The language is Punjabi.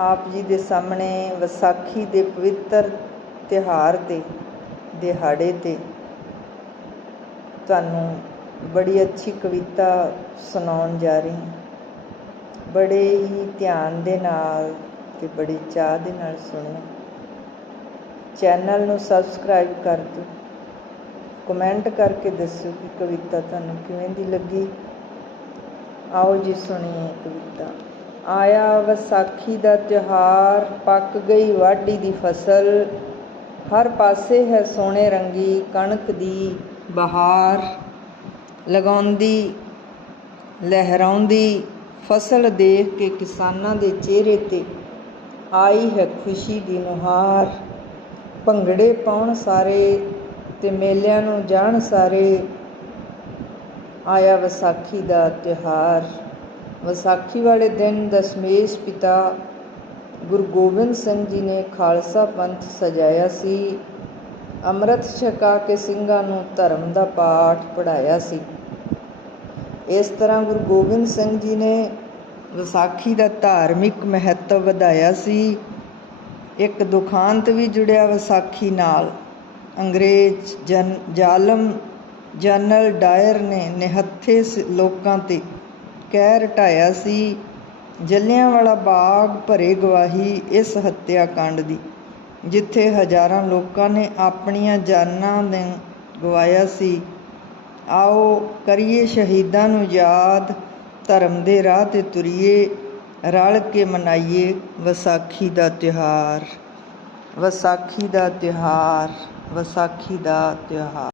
ਆਪ ਜੀ ਦੇ ਸਾਹਮਣੇ ਵਿਸਾਖੀ ਦੇ ਪਵਿੱਤਰ ਤਿਉਹਾਰ 'ਤੇ, ਦਿਹਾੜੇ 'ਤੇ ਤੁਹਾਨੂੰ ਬੜੀ ਅੱਛੀ ਕਵਿਤਾ ਸੁਣਾਉਣ ਜਾ ਰਹੀ ਹਾਂ। ਬੜੇ ਹੀ ਧਿਆਨ ਦੇ ਨਾਲ ਤੇ ਬੜੇ ਚਾਹ ਦੇ ਨਾਲ ਸੁਣਿਓ ਚੈਨਲ ਨੂੰ ਸਬਸਕ੍ਰਾਈਬ ਕਰ ਦਿਓ। ਕਮੈਂਟ ਕਰਕੇ ਦੱਸਿਓ ਕਿ ਕਵਿਤਾ ਤੁਹਾਨੂੰ ਕਿਵੇਂ ਦੀ ਲੱਗੀ। ਆਓ ਜੀ, ਸੁਣੀਏ ਕਵਿਤਾ। ਆਇਆ ਵਿਸਾਖੀ ਦਾ ਤਿਉਹਾਰ, ਪੱਕ ਗਈ ਵਾਢੀ ਦੀ ਫਸਲ, ਹਰ ਪਾਸੇ ਹੈ ਸੋਨੇ ਰੰਗੀ ਕਣਕ ਦੀ ਬਹਾਰ, ਲਗਾਉਂਦੀ, ਲਹਿਰਾਉਂਦੀ, ਫਸਲ ਦੇਖ ਕੇ ਕਿਸਾਨਾਂ ਦੇ ਚਿਹਰੇ ਤੇ ਆਈ ਹੈ ਖੁਸ਼ੀ ਦੀ ਨੁਹਾਰ ਭੰਗੜੇ ਪਾਉਣ ਸਾਰੇ ਤੇ ਮੇਲਿਆਂ ਨੂੰ ਜਾਣ ਸਾਰੇ, ਆਇਆ ਵਿਸਾਖੀ ਦਾ ਤਿਉਹਾਰ। ਵਿਸਾਖੀ ਵਾਲੇ ਦਿਨ ਦਸ਼ਮੇਸ਼ ਪਿਤਾ ਗੁਰੂ ਗੋਬਿੰਦ ਸਿੰਘ ਜੀ ਨੇ ਖਾਲਸਾ ਪੰਥ ਸਜਾਇਆ ਸੀ। ਅੰਮ੍ਰਿਤ ਛਕਾ ਕੇ ਸਿੰਘਾਂ ਨੂੰ ਧਰਮ ਦਾ ਪਾਠ ਪੜਾਇਆ ਸੀ। ਇਸ ਤਰ੍ਹਾਂ ਗੁਰੂ ਗੋਬਿੰਦ ਸਿੰਘ ਜੀ ਨੇ ਵਿਸਾਖੀ ਦਾ ਧਾਰਮਿਕ ਮਹੱਤਵ ਵਧਾਇਆ ਸੀ। ਇੱਕ ਦੁਖਾਂਤ ਵੀ ਜੁੜਿਆ ਵਿਸਾਖੀ ਨਾਲ। ਅੰਗਰੇਜ਼ ਜਨ, ਜ਼ਾਲਮ ਜਨਰਲ ਡਾਇਰ ਨੇ ਨਿਹੱਥੇ ਸ- ਲੋਕਾਂ ਤੇ ਕਹਿ ਰਟਾਇਆ ਸੀ ਜਲਿਆਂਵਾਲਾ ਬਾਗ ਭਰੇ ਗਵਾਹੀ ਇਸ ਹੱਤਿਆ ਕਾਂਡ ਦੀ, ਜਿੱਥੇ ਹਜ਼ਾਰਾਂ ਲੋਕਾਂ ਨੇ ਆਪਣੀਆਂ ਜਾਨਾਂ ਦੇ ਗਵਾਇਆ ਸੀ। ਆਓ ਕਰੀਏ ਸ਼ਹੀਦਾਂ ਨੂੰ ਯਾਦ, ਧਰਮ ਦੇ ਰਾਹ ਤੇ ਤੁਰੀਏ, ਰਲ ਕੇ ਮਨਾਈਏ ਵਿਸਾਖੀ ਦਾ ਤਿਉਹਾਰ। ਵਿਸਾਖੀ ਦਾ ਤਿਉਹਾਰ, ਵਿਸਾਖੀ ਦਾ ਤਿਉਹਾਰ।